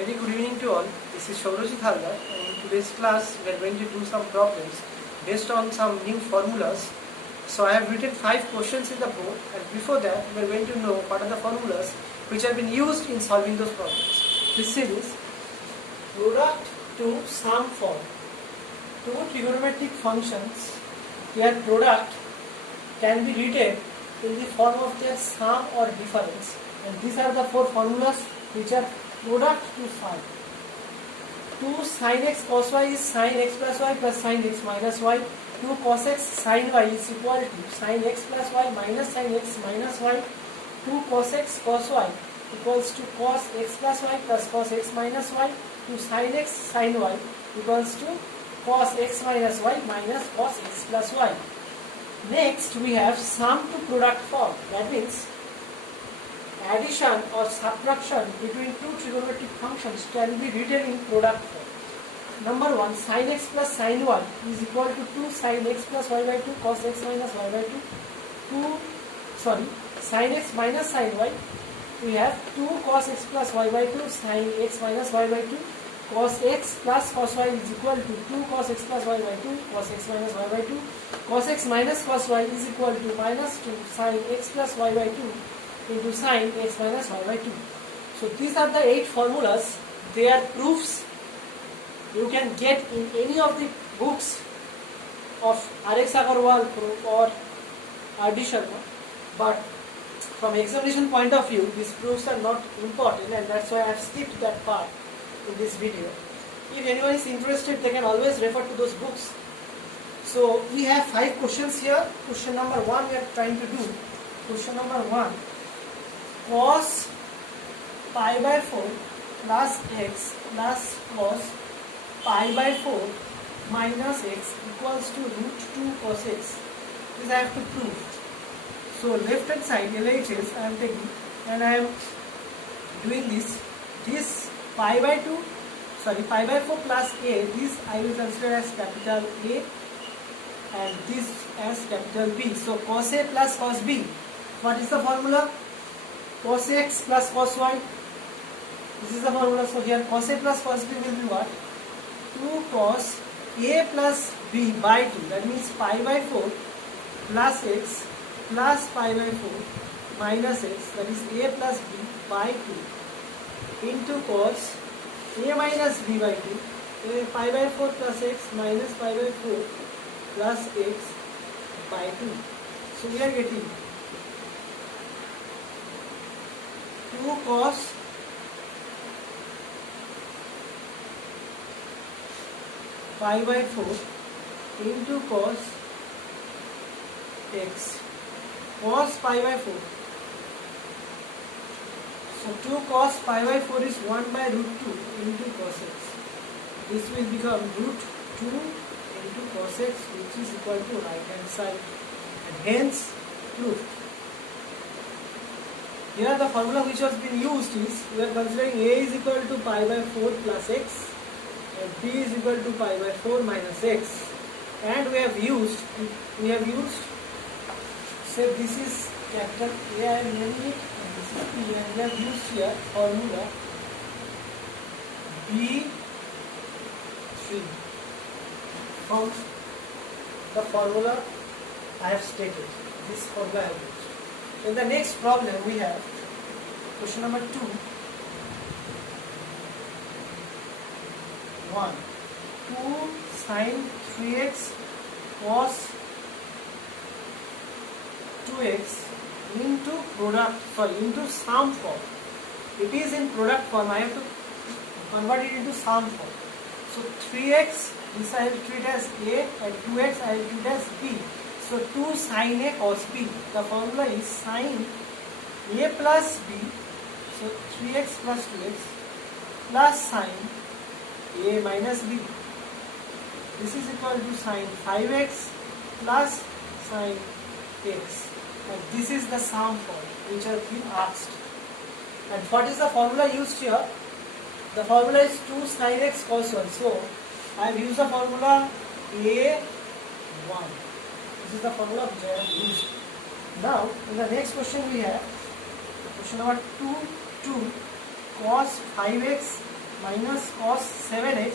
Very good evening to all. This is Shaurajit Haldar, and in today's class we are going to do some problems based on some new formulas. So I have written 5 questions in the board, and before that we are going to know what are the formulas which have been used in solving those problems. This series, product to sum form. Two trigonometric functions where product can be written in the form of their sum or difference, and these are the 4 formulas which are product to sum. 2 sin x cos y is sin x plus y plus sin x minus y. 2 cos x sin y is equal to sin x plus y minus sin x minus y. 2 cos x cos y equals to cos x plus y plus cos x minus y. 2 sin x sin y equals to cos x minus y minus cos x plus y. Next we have sum to product form. That means addition or subtraction between two trigonometric functions can be written in product form. Number 1, sin x plus sin y is equal to 2 sin x plus y by 2 cos x minus y by 2. Sin x minus sin y, we have 2 cos x plus y by 2 sin x minus y by 2. Cos x plus cos y is equal to 2 cos x plus y by 2 cos x minus y by 2. Cos x minus cos y is equal to minus 2 sin x plus y by 2 into sin x minus y by 2. So these are the 8 formulas. They are proofs you can get in any of the books of R.X. Agarwal or R.D. Sharma, but from examination point of view these proofs are not important, and that's why I have skipped that part in this video. If anyone is interested, they can always refer to those books. So we have 5 questions here. Question number 1 we are trying to do. Question number 1, cos pi by 4 plus x plus cos pi by 4 minus x equals to root 2 cos x. This I have to prove. So left hand side LHS I am taking, and I am doing this. This pi by 4 plus a, this I will consider as capital A and this as capital B. So cos a plus cos b. What is the formula? Cos x plus cos y. This is the formula. So here cos a plus cos b will be what? 2 cos a plus b by 2. That means pi by 4 plus x plus pi by 4 minus x, that is a plus b by 2 into cos a minus b by 2, pi by 4 plus x minus pi by 4 plus x by 2. So we are getting 2 cos pi by 4 into cos x cos pi by 4. So 2 cos pi by 4 is 1 by root 2 into cos x. This will become root 2 into cos x, which is equal to right hand side, and hence proved. Here the formula which has been used is, we are considering a is equal to pi by 4 plus x and b is equal to pi by 4 minus x, and we have used say this is capital A, I am naming it, and this is B, and we have used here formula B3 from the formula I have stated. This formula I have used. In the next problem we have question number 2. 1. 2 sin 3x cos 2x into sum form. It is in product form. I have to convert it into sum form. So 3x, this I will treat as a, and 2x I will treat as b. So 2 sin a cos b. The formula is sin a plus b. So 3x plus 2x plus sin a minus b. This is equal to sin 5x plus sin x. And this is the sum form which has been asked. And what is the formula used here? The formula is 2 sin x cos 1. So I have used the formula A1. This is the formula which I have used. Now in the next question we have question number 2 cos 5x minus cos 7x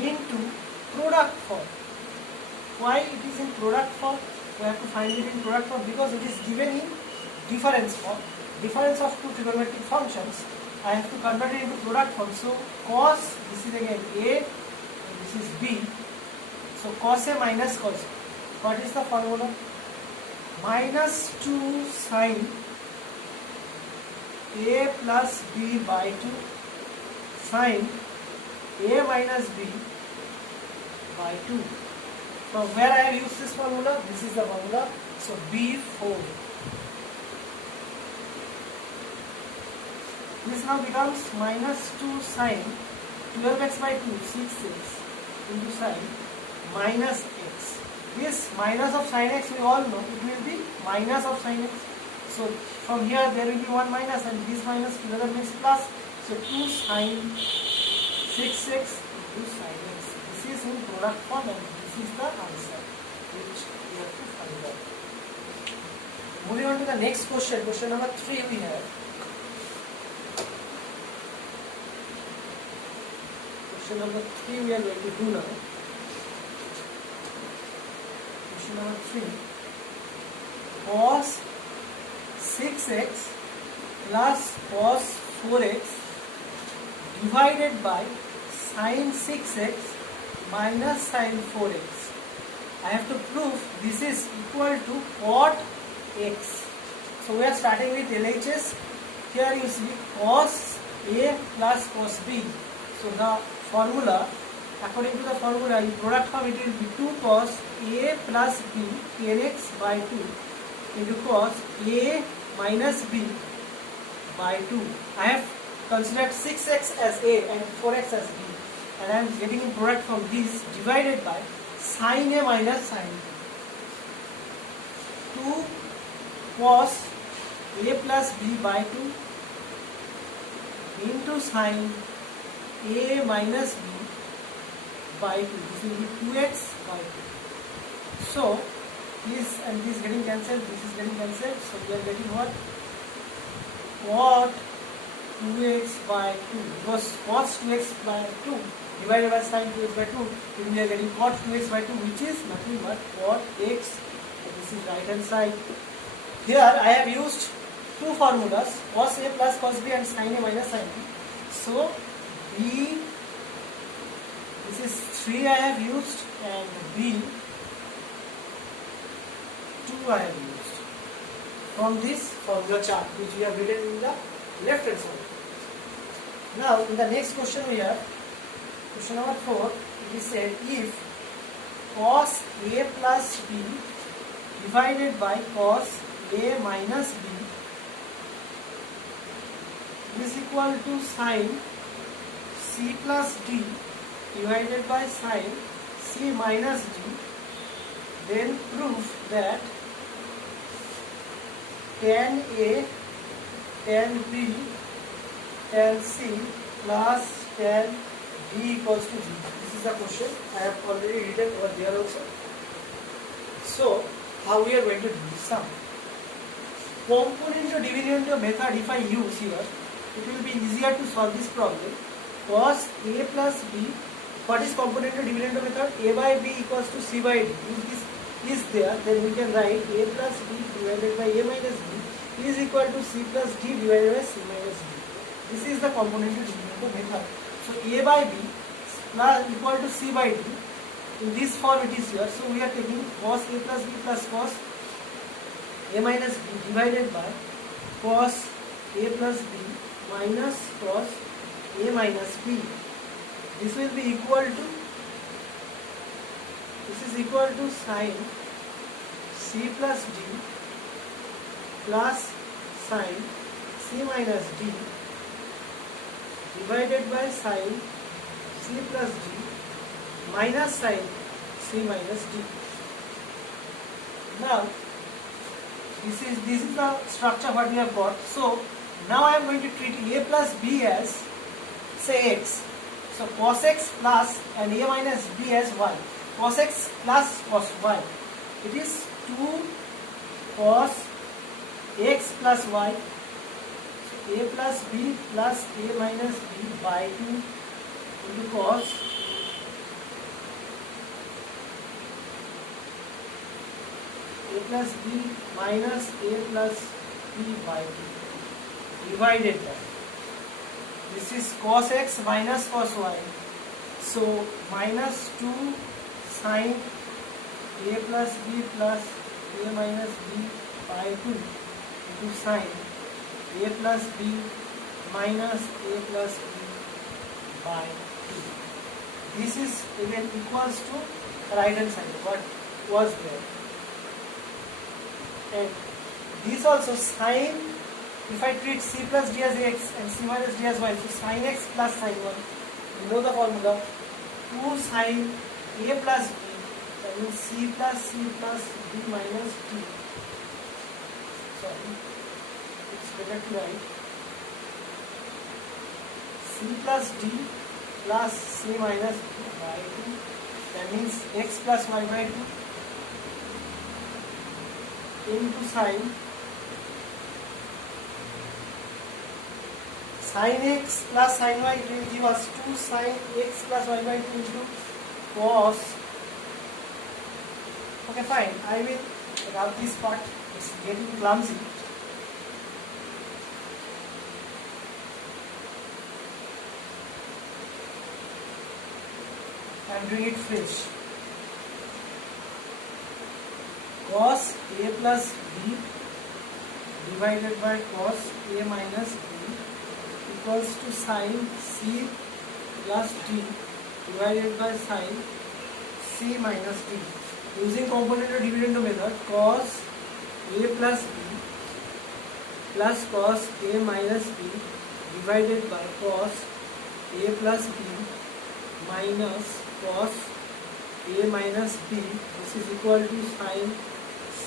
into product form. Why it is in product form? We have to find it in product form because it is given in difference form. Difference of two trigonometric functions. I have to convert it into product form. So cos, this is again A and this is B. So cos A minus cos A. What is the formula? Minus 2 sine A plus B by 2 sine A minus B by 2. From where I have used this formula? This is the formula. So B4. This now becomes minus 2 sine 12x by 2, 6x into sine minus x. This minus of sine x we all know it will be minus of sine x. So from here there will be one minus and this minus together makes plus. So 2 sine 6x into sine x. This is in product form and this is the answer which we have to find out. Moving on to the next question, question number 3 we have. Question number 3 we are going to do now. Question number 3. Cos 6x plus cos 4x divided by sin 6x minus sin 4x. I have to prove this is equal to cot x. So we are starting with LHS. Here you see cos A plus cos B. So the formula, according to the formula in product form, it will be 2 cos A plus B 10x by 2 into cos A minus B by 2. I have considered 6x as A and 4x as B, and I am getting in product from this divided by sin A minus sin B. 2 cos A plus B by 2 into sin A minus B by 2. This will be 2x by 2. So this and this getting cancelled, this is getting cancelled. So we are getting what? Cot 2x by 2. Because cos 2x by 2 divided by sin 2x by 2, then we are getting cot 2x by 2, which is nothing but cot x. So this is right hand side. Here I have used two formulas, cos A plus cos B and sin A minus sin B. So B, this is 3 I have used and B 2 I have used from this formula chart which we have written in the left hand side. Now in the next question we have question number 4. It is said if cos A plus B divided by cos A minus B is equal to sin C plus D divided by sin C minus D, then prove that tan A, tan B, tan C plus tan D equals to 0. This is the question. I have already written over there also. So, how we are going to do this sum? Component dividend method if I use here, it will be easier to solve this problem. Cos A plus B, what is component dividend method? A by B equals to C by D. If this is there, then we can write A plus B divided by A minus B is equal to C plus D divided by C minus D. This is the component dividend method. So A by B plus equal to C by D. In this form it is here. So we are taking cos A plus B plus cos A minus B divided by cos A plus B minus cos A minus B. This will be equal to, this is equal to sin C plus D plus sin C minus D divided by sin C plus D minus sin C minus D. Now this is the structure what we have got. So now I am going to treat A plus B as say x. So cos x plus and A minus B as y. Cos x plus cos y. It is 2 cos x plus y a plus b plus a minus b by 2 into cos a plus b minus a plus b by 2 divided by, this is cos x minus cos y, so minus 2 sin a plus b plus a minus b by 2 into sin a plus b minus a plus b by 2. This is again equals to right hand side, what was there. And this also sin, if I treat c plus d as x and c minus d as y, so sin x plus sin y, you know the formula, 2 sin a plus b, that means c plus d minus d. Sorry, it's better to write c plus d plus c minus d by 2, that means x plus y by 2 into sin x plus sin y, it will give us 2 sin x plus y by 2 into cos. Okay, fine, I will rub this part, it's getting clumsy. I am doing it fresh. Cos a plus b divided by cos a minus b equals to sin c plus d divided by sin c minus d. Using component or dividend method, cos a plus b plus cos a minus b divided by cos a plus b minus cos a minus b, this is equal to sin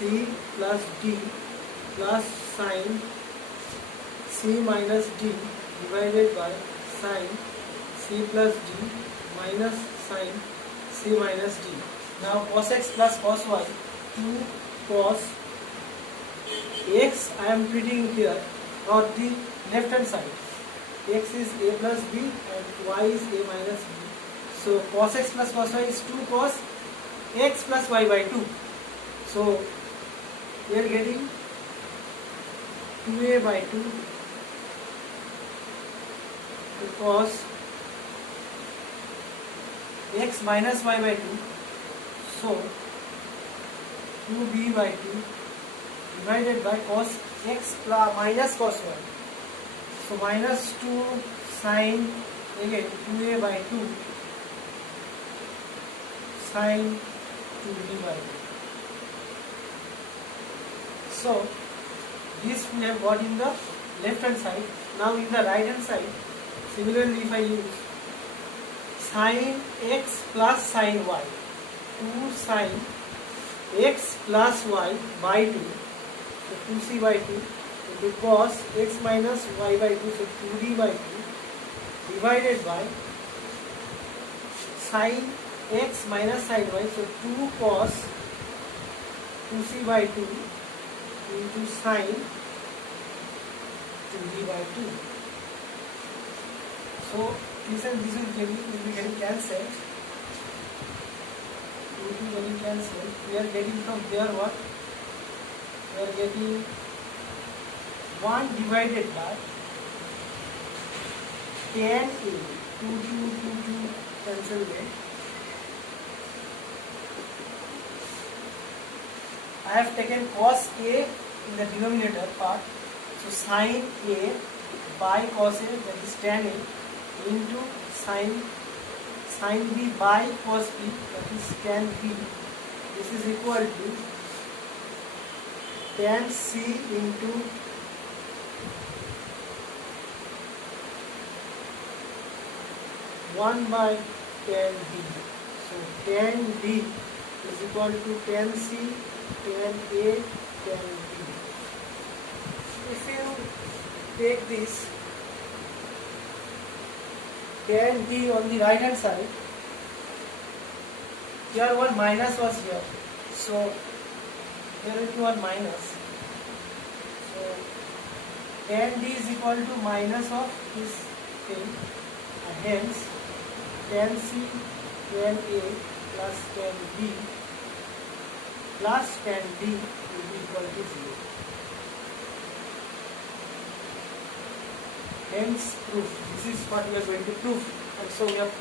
c plus d plus sin c minus d divided by sin c plus d minus sin c minus d. Now cos x plus cos y, 2 cos x I am treating here on the left hand side. X is a plus b and y is a minus b. So cos x plus cos y is 2 cos x plus y by 2. So we are getting 2a by 2 cos x minus y by 2. So 2b by 2 divided by cos x plus minus cos y. So minus 2 sin again 2a by 2 sin 2b by 2. So this we have got in the left hand side. Now in the right hand side, similarly if I use sin x plus sin y, 2 sin x plus y by 2, so 2c by 2 into cos x minus y by 2, so 2d by 2 divided by sin x minus sin y, so 2 cos 2c by 2 into sin 2d by 2. So this and this will be getting cancelled. 2 getting cancelled. We are getting from here what? We are getting 1 divided by tan a. 2 cancel there. I have taken cos a in the denominator part. So sin a by cos a, that is tan a, into sin b by cos b, that is tan b. This is equal to tan c into one by tan b. So tan b is equal to tan c, tan a, tan b. If you take this tan b on the right hand side, here one minus was here, so here will be one minus, so tan D is equal to minus of this thing, and hence tan C tan A plus tan B plus tan D will be equal to 0. Hence proof. This is what we are going to prove, and so we have proved.